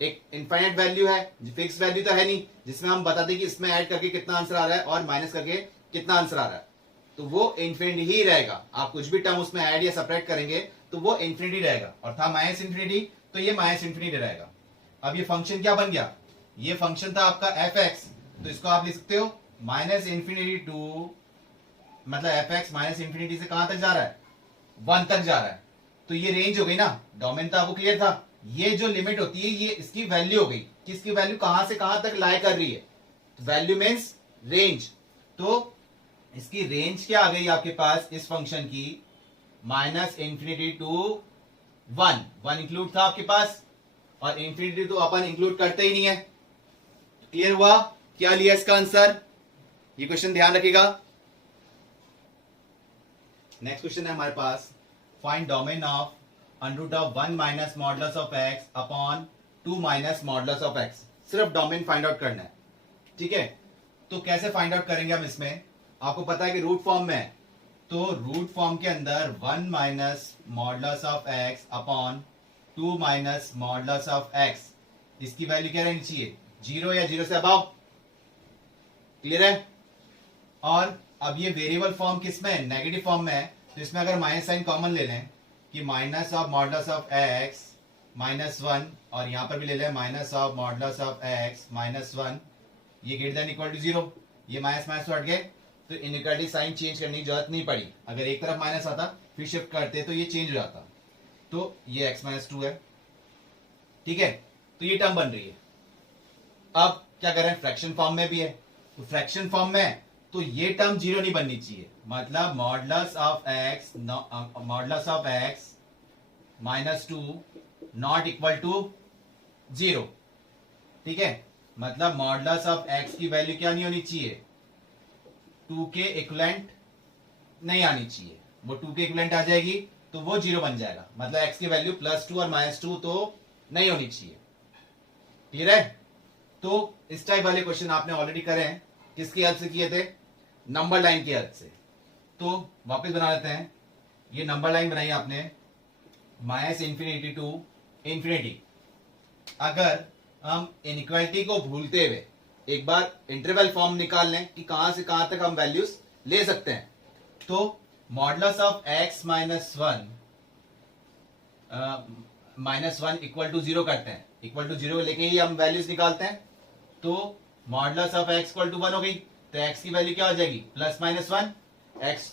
एक इनफाइनाइट वैल्यू है, फिक्स वैल्यू तो है नहीं जिसमें हम बता दें कि इसमें ऐड करके कितना आंसर आ रहा है और माइनस करके कितना आंसर आ रहा है, तो वो इंफिनिटी ही रहेगा। आप कुछ भी टर्म उसमें ऐड या सेपरेट करेंगे तो वो इंफिनिटी रहेगा, और था माइनस इंफिनिटी तो ये माइनस इंफिनिटी रहेगा। अब ये फंक्शन क्या बन गया, ये फंक्शन था आपका fx, तो इसको आप लिख सकते हो माइनस इंफिनिटी टू, मतलब fx माइनस इंफिनिटी से कहां तक जा रहा है, 1 तक जा रहा है। तो ये रेंज हो गई ना, डोमेन तो आपको क्लियर था, ये जो लिमिट होती है ये इसकी वैल्यू हो गई, किसकी वैल्यू कहां से कहां तक लाई कर रही है, वैल्यू मीन्स रेंज। तो इसकी रेंज क्या आ गई आपके पास इस फंक्शन की, माइनस इंफिनिटी टू 1 इंक्लूड था आपके पास, और इंफिनिटी तो अपन इंक्लूड करते ही नहीं है। क्लियर हुआ, क्या लिया इसका आंसर, ये क्वेश्चन ध्यान रखिएगा। नेक्स्ट क्वेश्चन है हमारे पास, find domain of under of 1 minus modulus of x upon 2 minus modulus of x, सिर्फ डोमेन फाइंड आउट करना है। ठीक है, तो कैसे फाइंड आउट करेंगे हम, इसमें आपको पता है कि रूट फॉर्म में है, तो रूट फॉर्म के अंदर 1 minus modulus of x upon 2 minus modulus of x, इसकी वैल्यू क्या रहनी चाहिए, 0 या 0 से अबाव। क्लियर है। और अब ये वेरिएबल फॉर्म किस में है, नेगेटिव फॉर्म में है, तो इसमें अगर माइनस साइन कॉमन ले लें कि minus of modulus of x -1, और यहां पर भी ले लें minus of modulus of x -1, ये ग्रेटर देन इक्वल टू 0, ये माइनस माइनस तो हट गए, तो इनइक्वालिटी साइन चेंज करने की जरूरत नहीं पड़ी, अगर एक तरफ माइनस आता फिर शिफ्ट करते तो ये चेंज हो जाता, तो ये x-2 है। ठीक है, तो ये टर्म बन रही है। अब क्या करें, फ्रैक्शन फॉर्म में भी है, तो फ्रैक्शन फॉर्म में तो ये टर्म 0 नहीं बननी चाहिए, मतलब modulus of x -2 not equal to 0। ठीक है, मतलब मॉडुलस ऑफ x की वैल्यू क्या नहीं होनी चाहिए, 2 के इक्विवेलेंट नहीं आनी चाहिए, वो 2 के इक्विवेलेंट आ जाएगी तो वो 0 बन जाएगा, मतलब x की वैल्यू +2 और -2 तो नहीं होनी चाहिए। क्लियर है। तो इस टाइप वाले क्वेश्चन आपने ऑलरेडी करे हैं, किसकी हेल्प से किए थे, नंबर लाइन की हेल्प से। तो वापस बना लेते हैं, ये नंबर लाइन बनाई आपने माइनस इंफिनिटी टू इंफिनिटी। अगर हम इनइक्वालिटी को भूलते हुए एक बार इंटरवल फॉर्म निकाल लें कि कहां से कहां तक हम वैल्यूज ले सकते हैं, तो modulus of x minus one equal to zero करते हैं, इक्वल टू जीरो लेके ही हम वैल्यूज निकालते हैं। तो modulus of x equal to one हो गई, तो x की वैल्यू क्या हो जाएगी, plus minus one. x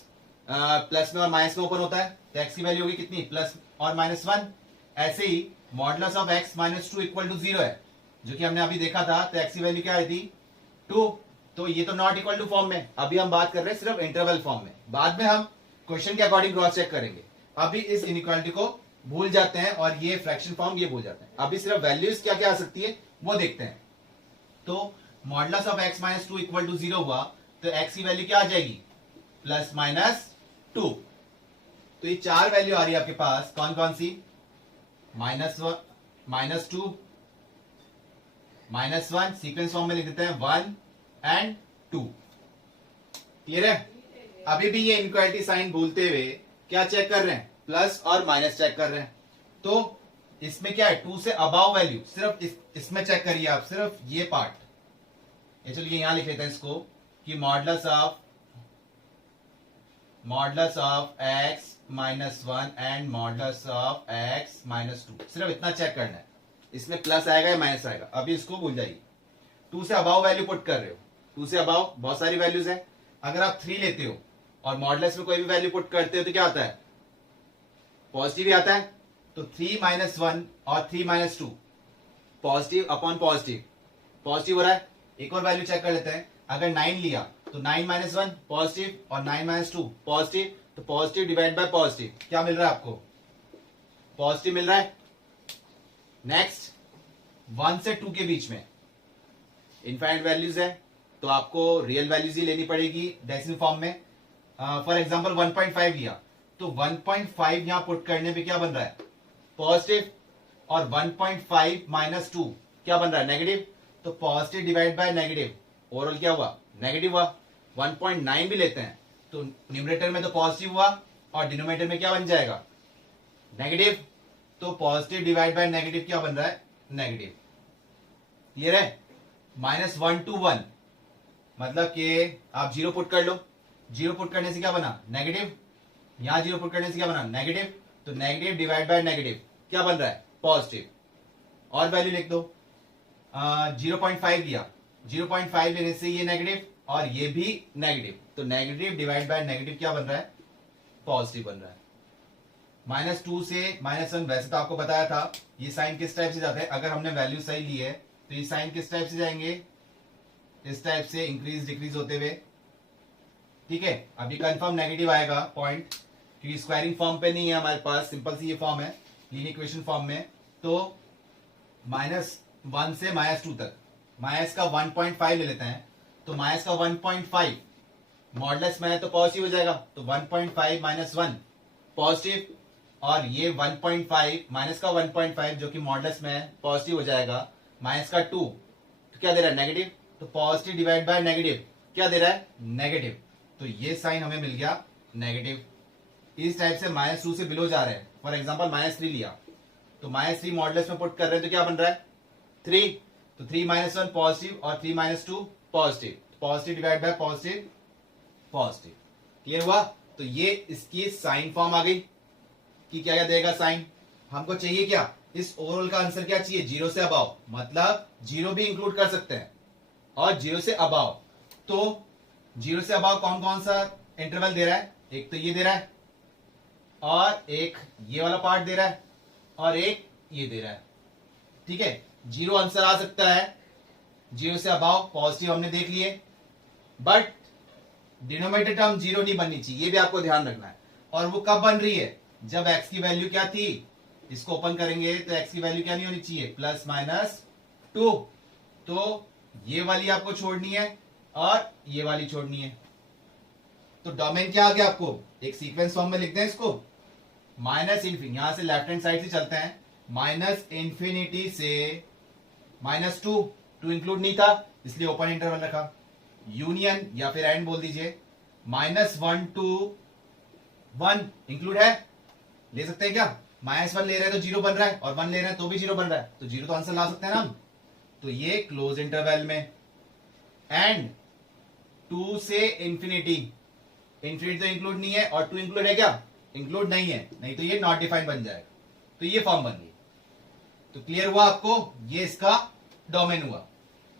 plus में और माइनस में ओपन होता है, तो x की वैल्यू होगी कितनी, प्लस और माइनस वन। ऐसे ही modulus of x minus two equal to zero है, जो कि हमने अभी देखा था, तो x की वैल्यू क्या आई थी, टू। तो ये तो नॉट इक्वल टू फॉर्म में, अभी हम बात कर रहे हैं सिर्फ इंटरवल फॉर्म में, बाद में हम क्वेश्चन के अकॉर्डिंग क्रॉस चेक करेंगे। अभी इस इनइक्वालिटी को भूल जाते हैं और ये फ्रैक्शन फॉर्म ये भूल जाते हैं, अभी सिर्फ वैल्यूज क्या क्या आ सकती है वो देखते हैं। तो modulus of x minus two equal to zero हुआ, तो x की वैल्यू क्या आ जाएगी, प्लस माइनस टू। तो ये चार वैल्यू आ रही है आपके पास, कौन कौन सी, minus two, minus one, sequence form में लिख देते हैं वन एंड टू। क्लियर है। अभी भी ये इनइक्वालिटी साइन भूलते हुए क्या चेक कर रहे हैं, प्लस और माइनस चेक कर रहे हैं। तो इसमें क्या है, टू से अबाव वैल्यू, सिर्फ इसमें चेक करिए आप, सिर्फ ये पार्ट। चलिए यहां लिख लेते हैं इसको कि modulus of x minus one and modulus of x minus to, सिर्फ इतना चेक करना है। इसमें प्लस आएगा या माइनस आएगा, अभी इसको भूल जाइए। टू से अबाव वैल्यू पुट कर रहे हो, टू से अबाव बहुत सारी वैल्यूज है। अगर आप थ्री लेते हो और मॉडुलस में कोई भी वैल्यू पुट करते हो तो क्या आता है, पॉजिटिव ही आता है। तो थ्री माइनस वन और three minus two, positive upon positive, positive हो रहा है। एक और वैल्यू चेक कर लेते हैं, अगर नाइन लिया तो नाइन माइनस वन पॉजिटिव और नाइन माइनस टू पॉजिटिव, तो पॉजिटिव डिवाइड बाय पॉजिटिव क्या मिल रहा है आपको, पॉजिटिव मिल रहा है। नेक्स्ट, वन से टू के बीच में इनफाइनाइट वैल्यूज है, तो आपको रियल वैल्यूज ही लेनी पड़ेगी डेसिमल फॉर्म में। फॉर एग्जांपल 1.5 लिया, तो 1.5 यहां पुट करने पे क्या बन रहा है, पॉजिटिव, और 1.5 माइनस टू क्या बन रहा है, नेगेटिव। तो positive divide by negative, overall क्या हुआ, नेगेटिव हुआ। 1.9 भी लेते हैं तो न्यूमरेटर में तो पॉजिटिव हुआ और डिनोमिनेटर में क्या बन जाएगा, नेगेटिव। तो पॉजिटिव डिवाइड बाय नेगेटिव क्या बन रहा है, नेगेटिव। क्लियर है। माइनस वन टू वन, मतलब कि आप जीरो पुट कर लो, जीरो पुट करने से क्या बना, नेगेटिव। यहां जीरो पुट करने से क्या बना, नेगेटिव। तो नेगेटिव डिवाइड बाय नेगेटिव क्या बन रहा है, पॉजिटिव। और वैल्यू लिख दो, 0.5 लिया, 0.5 लेने से ये नेगेटिव और ये भी नेगेटिव, तो नेगेटिव डिवाइड बाय नेगेटिव क्या बन रहा है, पॉजिटिव बन रहा है। माइनस टू से माइनस वन, वैसे तो आपको बताया था ये साइन किस टाइप से जाता है, अगर हमने वैल्यू सही ली है तो ये साइन किस टाइप से जाएंगे, इस टाइप से इंक्रीज डिक्रीज होते हुए। ठीक है, अभी कंफर्म नेगेटिव आएगा पॉइंट, क्योंकि स्क्वायरिंग फॉर्म पे नहीं है हमारे पास, सिंपल सी ये फॉर्म है लीनियर इक्वेशन फॉर्म में। तो माइनस वन से माइनस टू तक, माइनस का 1.5 ले लेते हैं, तो माइनस का 1.5 मॉडुलस में है तो पॉजिटिव हो जाएगा, तो 1.5 माइनस वन पॉजिटिव, और ये 1.5 माइनस का 1.5 जो कि मॉडुलस में है पॉजिटिव हो जाएगा, माइनस का 2 तो क्या दे रहा है, नेगेटिव। तो पॉजिटिव डिवाइड बाय नेगेटिव क्या दे रहा है, नेगेटिव। तो ये साइन हमें मिल गया नेगेटिव। इस टाइप से माइनस टू से बिलो जा रहे हैं। फॉर एग्जांपल माइनस थ्री लिया, तो माइनस थ्री मॉडुलस में पुट कर रहे हैं तो क्या बन रहा है, थ्री। तो थ्री माइनस वन पॉजिटिव और three minus two positive, positive divide by positive, positive. Clear हुआ। तो ये इसकी साइन फॉर्म आ गई कि क्या क्या देगा साइन। हमको चाहिए क्या, इस ओवरऑल का आंसर क्या चाहिए, जीरो से अबाव, मतलब जीरो भी इंक्लूड कर सकते हैं और जीरो से अबाव। तो जीरो से अबाव कौन कौन सा इंटरवल दे रहा है, एक तो ये दे रहा है और एक ये वाला पार्ट दे रहा है और एक ये दे रहा है। ठीक है, जीरो आंसर आ सकता है, जीरो से अबाव पॉजिटिव हमने देख लिए, बट डिनोमिनेटर टर्म जीरो नहीं बननी चाहिए, ये भी आपको ध्यान रखना है। और वो कब बन रही है, जब x की वैल्यू क्या थी, इसको ओपन करेंगे तो x की वैल्यू क्या नहीं होनी चाहिए, प्लस माइनस टू। तो ये वाली आपको छोड़नी है और ये वाली छोड़नी है। तो डोमेन क्या आ गया आपको, एक सीक्वेंस फॉर्म में लिखते हैं इसको, माइनस इन्फिनिटी, यहां से लेफ्ट हैंड साइड से चलते हैं, माइनस इंफिनिटी से माइनस टू, टू इंक्लूड नहीं था इसलिए ओपन इंटरवल रखा, यूनियन या फिर एंड बोल दीजिए, minus one two one include है, ले सकते हैं क्या, माइनस वन ले रहे हैं तो जीरो बन रहा है और वन ले रहे हैं तो भी जीरो बन रहा है, तो जीरो तो आंसर ला सकते हैं ना हम। तो ये क्लोज इंटरवल में, एंड टू से इंफिनिटी, इन्फिनिटी तो इंक्लूड नहीं है और टू इंक्लूड है क्या? इंक्लूड नहीं है, नहीं तो ये नॉट डिफाइन बन जाएगा। तो ये फॉर्म बन गई। तो क्लियर हुआ आपको, ये इसका डोमेन हुआ।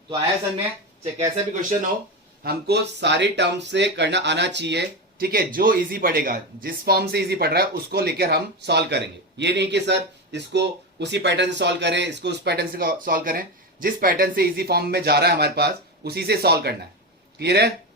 तो आया समझ में? चाहे कैसा भी क्वेश्चन हो, हमको सारी टर्म से करना आना चाहिए, ठीक है। जो इजी पड़ेगा, जिस फॉर्म से इजी पड़ रहा है उसको लेकर हम सॉल्व करेंगे। ये नहीं कि सर इसको उसी पैटर्न से सॉल्व करें, इसको उस पैटर्न से सॉल्व करें। जिस पैटर्न से इजी फॉर्म में जा रहा है हमारे पास, उसी से सॉल्व करना है। क्लियर है?